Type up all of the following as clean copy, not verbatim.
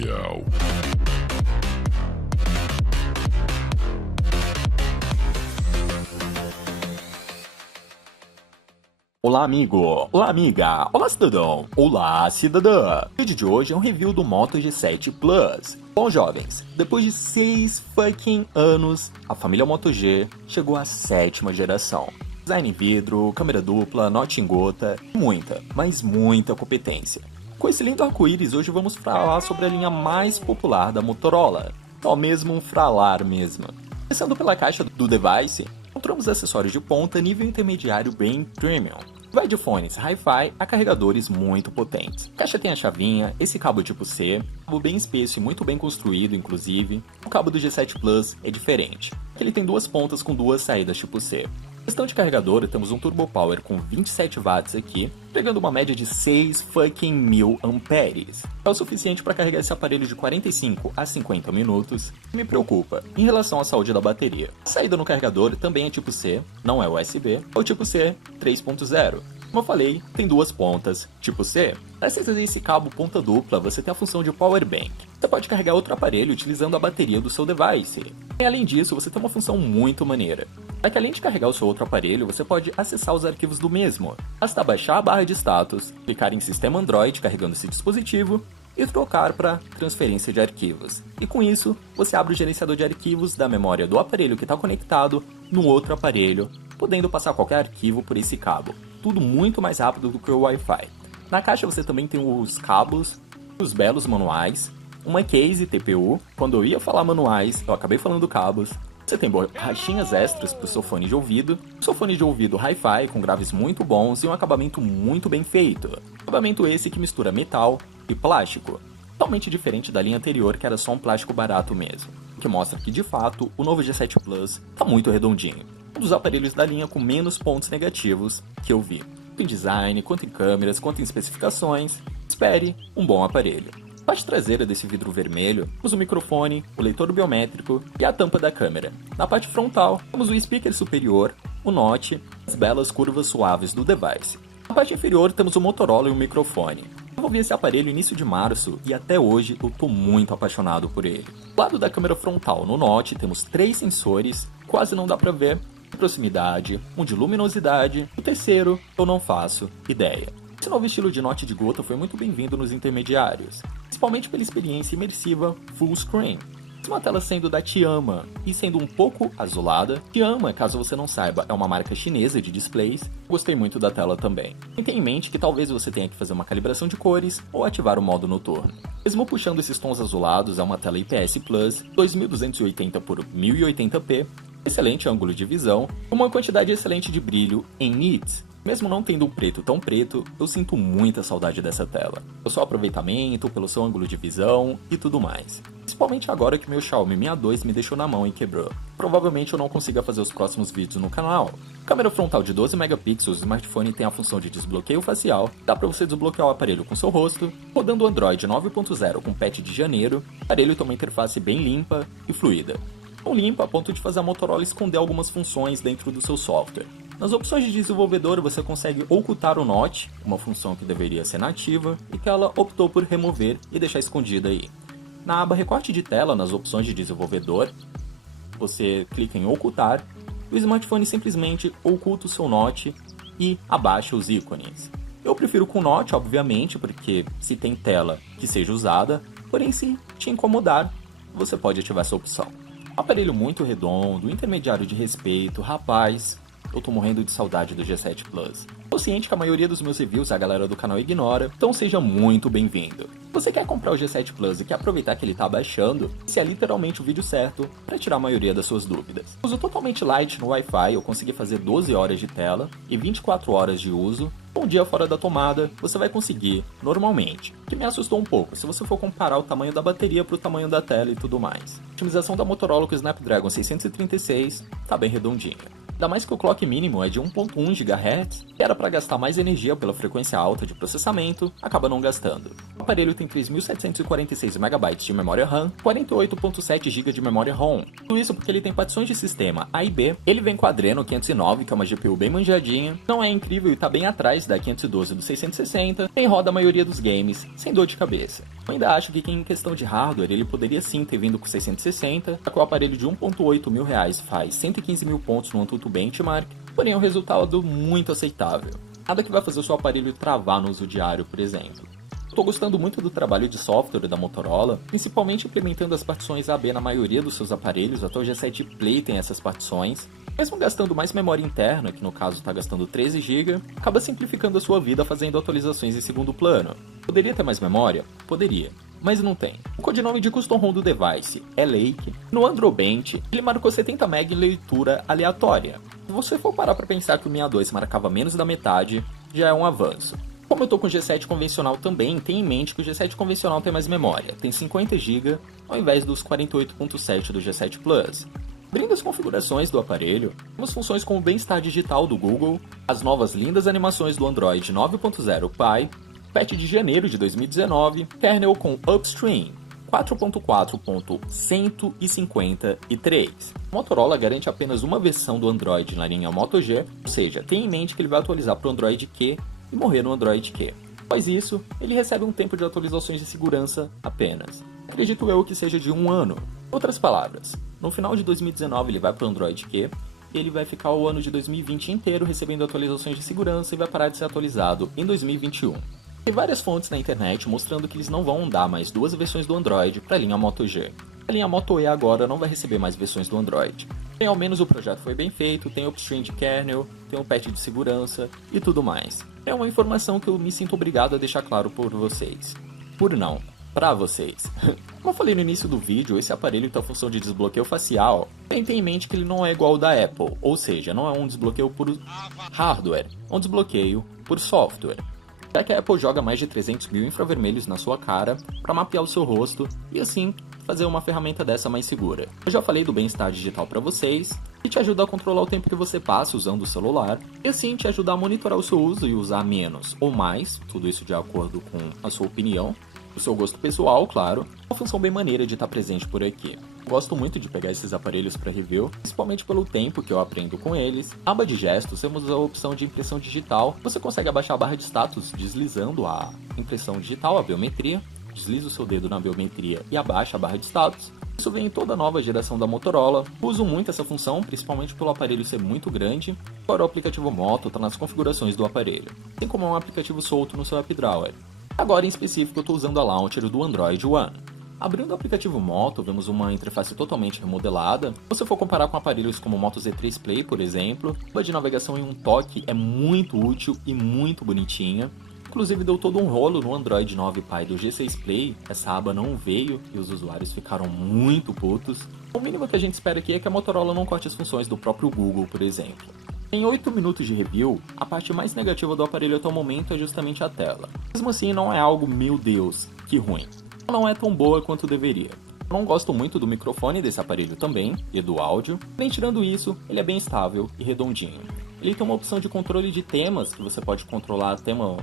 Tutorial. Olá amigo, olá amiga, olá cidadão, olá cidadã. O vídeo de hoje é um review do Moto G7 Plus. Bom jovens, depois de 6 fucking anos, a família Moto G chegou à 7ª geração. Design em vidro, câmera dupla, note em gota, muita, mas muita competência. Com esse lindo arco-íris, hoje vamos falar sobre a linha mais popular da Motorola. Só mesmo um fralar mesmo. Começando pela caixa do device, encontramos acessórios de ponta nível intermediário bem premium. Vai de fones Hi-Fi a carregadores muito potentes. A caixa tem a chavinha, esse cabo tipo C, cabo bem espesso e muito bem construído inclusive. O cabo do G7 Plus é diferente. Ele tem duas pontas com duas saídas tipo C. Na questão de carregador, temos um Turbo Power com 27 watts aqui, pegando uma média de 6 fucking mil amperes. É o suficiente para carregar esse aparelho de 45 a 50 minutos. Me preocupa em relação à saúde da bateria. A saída no carregador também é tipo C, não é USB, ou tipo C 3.0. Como eu falei, tem duas pontas, tipo C. Para acessar esse cabo ponta dupla, você tem a função de Power Bank. Você pode carregar outro aparelho utilizando a bateria do seu device. E além disso, você tem uma função muito maneira. É que além de carregar o seu outro aparelho, você pode acessar os arquivos do mesmo. Basta baixar a barra de status, clicar em Sistema Android carregando esse dispositivo e trocar para transferência de arquivos. E com isso, você abre o gerenciador de arquivos da memória do aparelho que está conectado no outro aparelho, podendo passar qualquer arquivo por esse cabo. Tudo muito mais rápido do que o Wi-Fi. Na caixa você também tem os cabos, os belos manuais, uma case TPU. Quando eu ia falar manuais, eu acabei falando cabos. Você tem borrachinhas extras para o seu fone de ouvido, seu fone de ouvido Hi-Fi com graves muito bons e um acabamento muito bem feito. Acabamento esse que mistura metal e plástico, totalmente diferente da linha anterior que era só um plástico barato mesmo, o que mostra que de fato o novo G7 Plus está muito redondinho. Um dos aparelhos da linha com menos pontos negativos que eu vi, tanto em design, quanto em câmeras, quanto em especificações. Espere um bom aparelho. Na parte traseira desse vidro vermelho, temos o microfone, o leitor biométrico e a tampa da câmera. Na parte frontal, temos o speaker superior, o note e as belas curvas suaves do device. Na parte inferior, temos o Motorola e o microfone. Eu desenvolvi esse aparelho no início de março e até hoje eu tô muito apaixonado por ele. Do lado da câmera frontal, no note, temos 3 sensores, quase não dá pra ver, de proximidade, um de luminosidade, o terceiro eu não faço ideia. Esse novo estilo de note de gota foi muito bem-vindo nos intermediários, principalmente pela experiência imersiva full screen. Mesmo a tela sendo da Tiama e sendo um pouco azulada, Tiama, caso você não saiba, é uma marca chinesa de displays, gostei muito da tela também. Tenha em mente que talvez você tenha que fazer uma calibração de cores ou ativar o modo noturno. Mesmo puxando esses tons azulados, é uma tela IPS Plus 2280 por 1080p, excelente ângulo de visão, uma quantidade excelente de brilho em nits. Mesmo não tendo um preto tão preto, eu sinto muita saudade dessa tela. Pelo seu aproveitamento, pelo seu ângulo de visão e tudo mais. Principalmente agora que meu Xiaomi Mi A2 me deixou na mão e quebrou. Provavelmente eu não consiga fazer os próximos vídeos no canal. Câmera frontal de 12 megapixels, o smartphone tem a função de desbloqueio facial, dá para você desbloquear o aparelho com seu rosto, rodando o Android 9.0 com patch de janeiro, o aparelho tem uma interface bem limpa e fluida. Tão limpa a ponto de fazer a Motorola esconder algumas funções dentro do seu software. Nas opções de desenvolvedor você consegue ocultar o Note, uma função que deveria ser nativa e que ela optou por remover e deixar escondida aí. Na aba recorte de tela, nas opções de desenvolvedor, você clica em ocultar e o smartphone simplesmente oculta o seu Note e abaixa os ícones. Eu prefiro com Note, obviamente, porque se tem tela que seja usada, porém se te incomodar, você pode ativar essa opção. Aparelho muito redondo, intermediário de respeito, rapaz, eu tô morrendo de saudade do G7 Plus. Tô ciente que a maioria dos meus reviews a galera do canal ignora, então seja muito bem-vindo. Se você quer comprar o G7 Plus e quer aproveitar que ele tá baixando, esse é literalmente o vídeo certo para tirar a maioria das suas dúvidas. Uso totalmente light no Wi-Fi, eu consegui fazer 12 horas de tela e 24 horas de uso. Um dia fora da tomada, você vai conseguir normalmente. O que me assustou um pouco, se você for comparar o tamanho da bateria para o tamanho da tela e tudo mais. A otimização da Motorola com o Snapdragon 636 tá bem redondinha. Ainda mais que o clock mínimo é de 1.1 GHz, que era para gastar mais energia pela frequência alta de processamento, acaba não gastando. O aparelho tem 3.746 MB de memória RAM, 48.7 GB de memória ROM. Tudo isso porque ele tem partições de sistema A e B, ele vem com a Adreno 509, que é uma GPU bem manjadinha, não é incrível e tá bem atrás da 512 do 660, tem roda a maioria dos games, sem dor de cabeça. Eu ainda acho que em questão de hardware ele poderia sim ter vindo com 660, já que o aparelho de 1.8 mil reais faz 115 mil pontos no Antutu Benchmark, porém é um resultado muito aceitável. Nada que vai fazer o seu aparelho travar no uso diário, por exemplo. Estou gostando muito do trabalho de software da Motorola, principalmente implementando as partições AB na maioria dos seus aparelhos, até o G7 Play tem essas partições. Mesmo gastando mais memória interna, que no caso está gastando 13 GB, acaba simplificando a sua vida fazendo atualizações em segundo plano. Poderia ter mais memória? Poderia, mas não tem. O codinome de custom ROM do device é Lake. No Androbench, ele marcou 70 MB em leitura aleatória. Se você for parar para pensar que o 62 marcava menos da metade, já é um avanço. Como eu tô com o G7 convencional também, tenha em mente que o G7 convencional tem mais memória, tem 50 GB ao invés dos 48.7 do G7 Plus. Abrindo as configurações do aparelho, temos funções como o bem-estar digital do Google, as novas lindas animações do Android 9.0 Pie, patch de janeiro de 2019, kernel com Upstream 4.4.153. A Motorola garante apenas uma versão do Android na linha Moto G, ou seja, tenha em mente que ele vai atualizar para o Android Q e morrer no Android Q. Após isso, ele recebe um tempo de atualizações de segurança apenas. Acredito eu que seja de 1 ano. Em outras palavras, no final de 2019 ele vai para o Android Q e ele vai ficar o ano de 2020 inteiro recebendo atualizações de segurança e vai parar de ser atualizado em 2021. Tem várias fontes na internet mostrando que eles não vão dar mais 2 versões do Android para a linha Moto G. A linha Moto E agora não vai receber mais versões do Android. Tem ao menos o projeto foi bem feito, tem upstream de kernel, tem um patch de segurança e tudo mais. É uma informação que eu me sinto obrigado a deixar claro por vocês. Por não, pra vocês. Como eu falei no início do vídeo, esse aparelho tem a função de desbloqueio facial. Tenha em mente que ele não é igual ao da Apple, ou seja, não é um desbloqueio por hardware, é um desbloqueio por software. Já que a Apple joga mais de 300 mil infravermelhos na sua cara para mapear o seu rosto e assim fazer uma ferramenta dessa mais segura. Eu já falei do bem-estar digital para vocês, que te ajuda a controlar o tempo que você passa usando o celular e assim te ajudar a monitorar o seu uso e usar menos ou mais, tudo isso de acordo com a sua opinião, o seu gosto pessoal, claro, uma função bem maneira de estar presente por aqui. Eu gosto muito de pegar esses aparelhos para review, principalmente pelo tempo que eu aprendo com eles. Na aba de gestos, temos a opção de impressão digital. Você consegue abaixar a barra de status deslizando a impressão digital, a biometria. Desliza o seu dedo na biometria e abaixa a barra de status. Isso vem em toda a nova geração da Motorola. Uso muito essa função, principalmente pelo aparelho ser muito grande. Agora o aplicativo Moto está nas configurações do aparelho, assim como é um aplicativo solto no seu AppDrawer. Agora em específico eu estou usando a launcher do Android One. Abrindo o aplicativo Moto, vemos uma interface totalmente remodelada. Se você for comparar com aparelhos como o Moto Z3 Play, por exemplo, a aba de navegação em um toque é muito útil e muito bonitinha. Inclusive deu todo um rolo no Android 9 Pie do G6 Play, essa aba não veio e os usuários ficaram muito putos. O mínimo que a gente espera aqui é que a Motorola não corte as funções do próprio Google, por exemplo. Em 8 minutos de review, a parte mais negativa do aparelho até o momento é justamente a tela. Mesmo assim, não é algo, meu Deus, que ruim. Não é tão boa quanto deveria. Eu não gosto muito do microfone desse aparelho também, e do áudio. Nem tirando isso, ele é bem estável e redondinho. Ele tem uma opção de controle de temas, que você pode controlar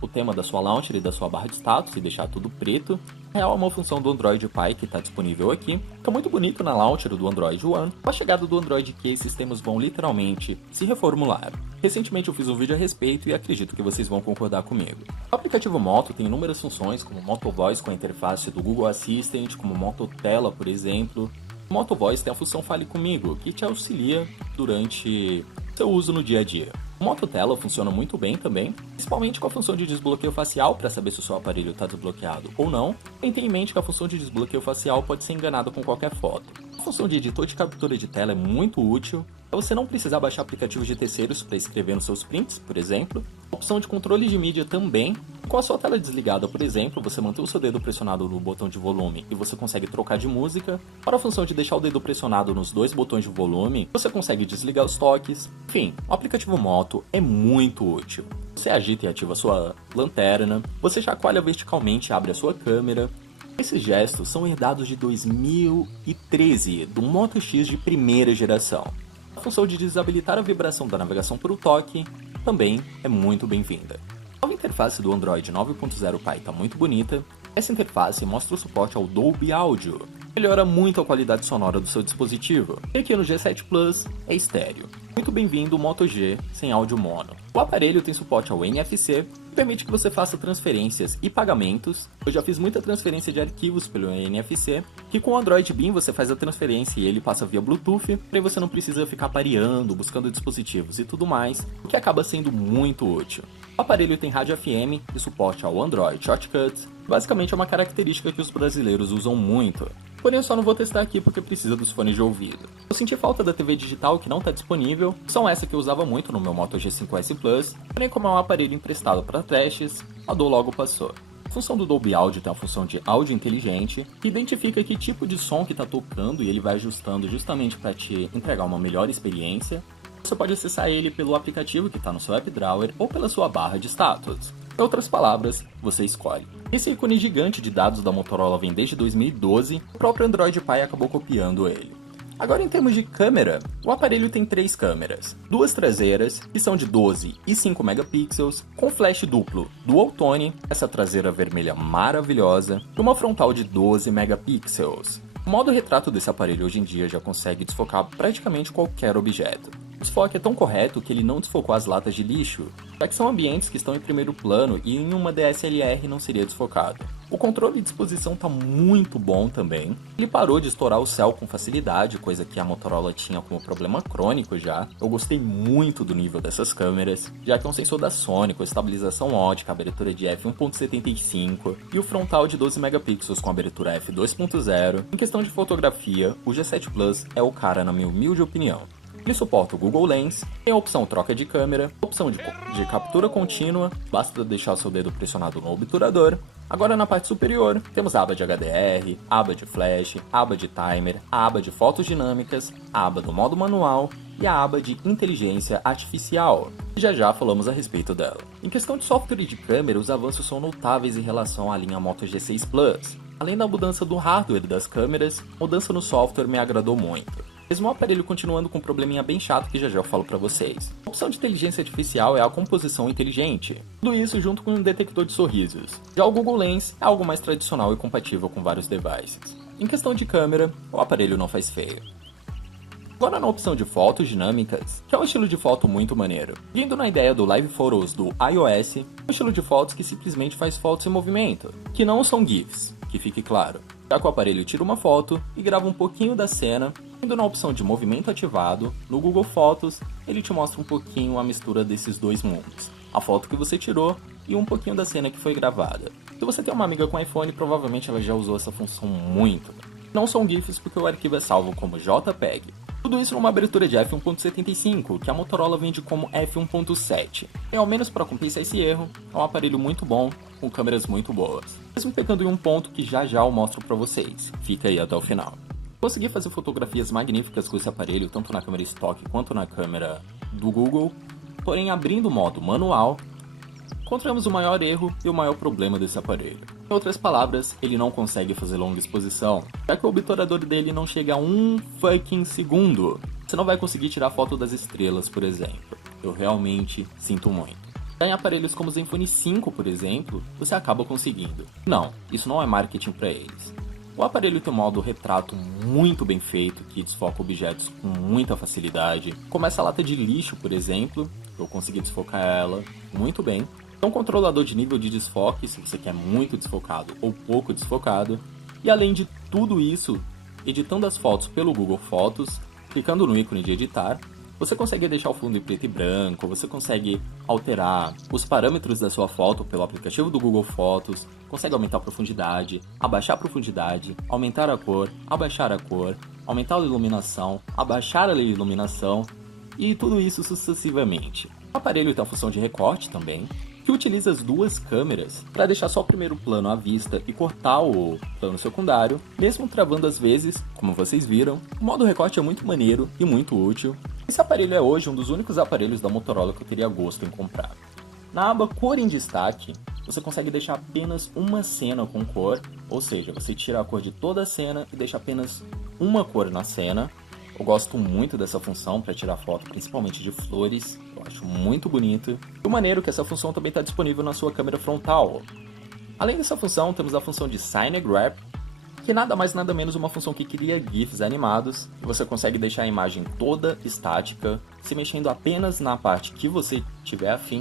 o tema da sua launcher e da sua barra de status e deixar tudo preto. É uma função do Android Pie que está disponível aqui. Fica muito bonito na launcher do Android One. Com a chegada do Android Q, esses temas vão literalmente se reformular. Recentemente eu fiz um vídeo a respeito e acredito que vocês vão concordar comigo. O aplicativo Moto tem inúmeras funções, como Moto Voice com a interface do Google Assistant, como Moto Tela, por exemplo. O Moto Voice tem a função Fale Comigo, que te auxilia durante seu uso no dia a dia. O Moto Tela funciona muito bem também, principalmente com a função de desbloqueio facial para saber se o seu aparelho está desbloqueado ou não. E tenha em mente que a função de desbloqueio facial pode ser enganada com qualquer foto. A função de editor de captura de tela é muito útil, para você não precisar baixar aplicativos de terceiros para escrever nos seus prints, por exemplo. A opção de controle de mídia também. Com a sua tela desligada, por exemplo, você mantém o seu dedo pressionado no botão de volume e você consegue trocar de música. Para a função de deixar o dedo pressionado nos 2 botões de volume, você consegue desligar os toques. Enfim, o aplicativo Moto é muito útil. Você agita e ativa a sua lanterna, você chacoalha verticalmente e abre a sua câmera. Esses gestos são herdados de 2013, do Moto X de primeira geração. A função de desabilitar a vibração da navegação por toque também é muito bem-vinda. A nova interface do Android 9.0 Pie está muito bonita. Essa interface mostra o suporte ao Dolby Audio, melhora muito a qualidade sonora do seu dispositivo. E aqui no G7 Plus é estéreo. Muito bem-vindo o Moto G sem áudio mono. O aparelho tem suporte ao NFC, que permite que você faça transferências e pagamentos. Eu já fiz muita transferência de arquivos pelo NFC, que com o Android Beam você faz a transferência e ele passa via Bluetooth, para você não precisa ficar pareando, buscando dispositivos e tudo mais, o que acaba sendo muito útil. O aparelho tem rádio FM e suporte ao Android Shortcuts, basicamente é uma característica que os brasileiros usam muito. Porém eu só não vou testar aqui porque precisa dos fones de ouvido. Eu senti falta da TV digital que não está disponível, são essa que eu usava muito no meu Moto G5S Plus, porém como é um aparelho emprestado para testes, a dor logo passou. A função do Dolby Audio tem a função de áudio inteligente, que identifica que tipo de som que está tocando e ele vai ajustando justamente para te entregar uma melhor experiência. Você pode acessar ele pelo aplicativo que está no seu App Drawer ou pela sua barra de status. Em outras palavras, você escolhe. Esse ícone gigante de dados da Motorola vem desde 2012, o próprio Android Pie acabou copiando ele. Agora em termos de câmera, o aparelho tem 3 câmeras, 2 traseiras, que são de 12 e 5 megapixels, com flash duplo Dual Tone, essa traseira vermelha maravilhosa, e uma frontal de 12 megapixels. O modo retrato desse aparelho hoje em dia já consegue desfocar praticamente qualquer objeto. O desfoque é tão correto que ele não desfocou as latas de lixo, já que são ambientes que estão em primeiro plano e em uma DSLR não seria desfocado. O controle de exposição está muito bom também. Ele parou de estourar o céu com facilidade, coisa que a Motorola tinha como problema crônico já. Eu gostei muito do nível dessas câmeras, já que é um sensor da Sony com estabilização ótica, abertura de f1.75 e o frontal de 12 megapixels com abertura f2.0. Em questão de fotografia, o G7 Plus é o cara na minha humilde opinião. Ele suporta o Google Lens, tem a opção troca de câmera, a opção de captura contínua, basta deixar seu dedo pressionado no obturador. Agora na parte superior, temos a aba de HDR, a aba de flash, a aba de timer, a aba de fotos dinâmicas, a aba do modo manual e a aba de inteligência artificial. Já já falamos a respeito dela. Em questão de software e de câmera, os avanços são notáveis em relação à linha Moto G6 Plus. Além da mudança do hardware das câmeras, a mudança no software me agradou muito. Mesmo o aparelho continuando com um probleminha bem chato que já eu falo pra vocês. A opção de inteligência artificial é a composição inteligente. Tudo isso junto com um detector de sorrisos. Já o Google Lens é algo mais tradicional e compatível com vários devices. Em questão de câmera, o aparelho não faz feio. Agora na opção de fotos dinâmicas, que é um estilo de foto muito maneiro. Indo na ideia do Live Photos do iOS, é um estilo de fotos que simplesmente faz fotos em movimento, que não são GIFs, que fique claro. Já que o aparelho tira uma foto e grava um pouquinho da cena, indo na opção de movimento ativado, no Google Fotos, ele te mostra um pouquinho a mistura desses dois mundos. A foto que você tirou e um pouquinho da cena que foi gravada. Se você tem uma amiga com iPhone, provavelmente ela já usou essa função muito. Não são GIFs porque o arquivo é salvo como JPEG. Tudo isso numa abertura de f1.75, que a Motorola vende como f1.7. E ao menos para compensar esse erro, é um aparelho muito bom, com câmeras muito boas. Mesmo pegando em um ponto que já eu mostro para vocês. Fica aí até o final. Consegui fazer fotografias magníficas com esse aparelho, tanto na câmera stock quanto na câmera do Google, porém abrindo o modo manual, encontramos o maior erro e o maior problema desse aparelho. Em outras palavras, ele não consegue fazer longa exposição, já que o obturador dele não chega a um fucking segundo. Você não vai conseguir tirar foto das estrelas, por exemplo. Eu realmente sinto muito. Já em aparelhos como o Zenfone 5, por exemplo, você acaba conseguindo. Não, isso não é marketing para eles. O aparelho tem um modo retrato muito bem feito, que desfoca objetos com muita facilidade. Como essa lata de lixo, por exemplo, eu consegui desfocar ela muito bem. Tem um controlador de nível de desfoque, se você quer muito desfocado ou pouco desfocado. E além de tudo isso, editando as fotos pelo Google Fotos, clicando no ícone de editar, você consegue deixar o fundo em preto e branco, você consegue alterar os parâmetros da sua foto pelo aplicativo do Google Fotos, consegue aumentar a profundidade, abaixar a profundidade, aumentar a cor, abaixar a cor, aumentar a iluminação, abaixar a iluminação e tudo isso sucessivamente. O aparelho tem a função de recorte também, que utiliza as duas câmeras para deixar só o primeiro plano à vista e cortar o plano secundário, mesmo travando às vezes, como vocês viram. O modo recorte é muito maneiro e muito útil. Esse aparelho é hoje um dos únicos aparelhos da Motorola que eu teria gosto em comprar. Na aba Cor em Destaque, você consegue deixar apenas uma cena com cor, ou seja, você tira a cor de toda a cena e deixa apenas uma cor na cena, Eu gosto muito dessa função para tirar foto, principalmente de flores. Eu acho muito bonito. E o maneiro é que essa função também está disponível na sua câmera frontal. Além dessa função, temos a função de Sign and Grab, que nada mais nada menos uma função que cria GIFs animados. Você consegue deixar a imagem toda estática, se mexendo apenas na parte que você tiver afim.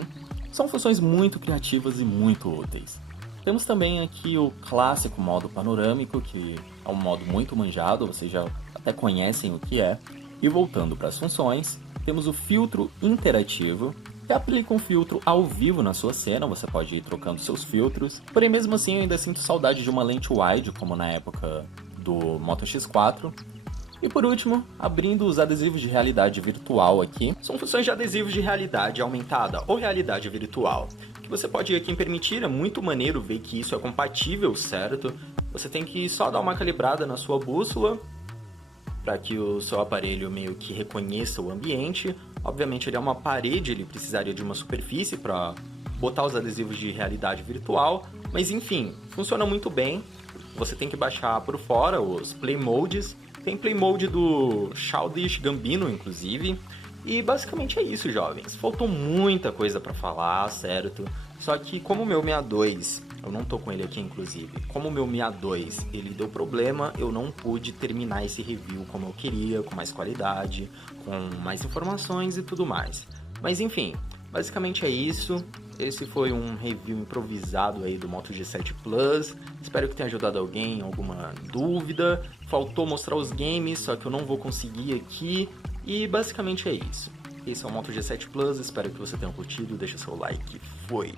São funções muito criativas e muito úteis. Temos também aqui o clássico modo panorâmico, que é um modo muito manjado, vocês já até conhecem o que é. E voltando para as funções, temos o filtro interativo, que aplica um filtro ao vivo na sua cena, você pode ir trocando seus filtros. Porém, mesmo assim, eu ainda sinto saudade de uma lente wide, como na época do Moto X4. E por último, abrindo os adesivos de realidade virtual aqui. São funções de adesivos de realidade aumentada ou realidade virtual, que você pode ir aqui em permitir, é muito maneiro ver que isso é compatível, certo? Você tem que só dar uma calibrada na sua bússola, para que o seu aparelho meio que reconheça o ambiente. Obviamente ele é uma parede, ele precisaria de uma superfície para botar os adesivos de realidade virtual, mas enfim, funciona muito bem. Você tem que baixar por fora os Play Modes, tem Play Mode do Childish Gambino, inclusive, e basicamente é isso, jovens. Faltou muita coisa para falar, certo? Só que como o meu 62, eu não tô com ele aqui inclusive, como o meu 62 ele deu problema, eu não pude terminar esse review como eu queria, com mais qualidade, com mais informações e tudo mais. Mas enfim, basicamente é isso. Esse foi um review improvisado aí do Moto G7 Plus. Espero que tenha ajudado alguém em alguma dúvida. Faltou mostrar os games, só que eu não vou conseguir aqui. E basicamente é isso. Esse é o Moto G7 Plus, espero que você tenha curtido. Deixa seu like. Foi!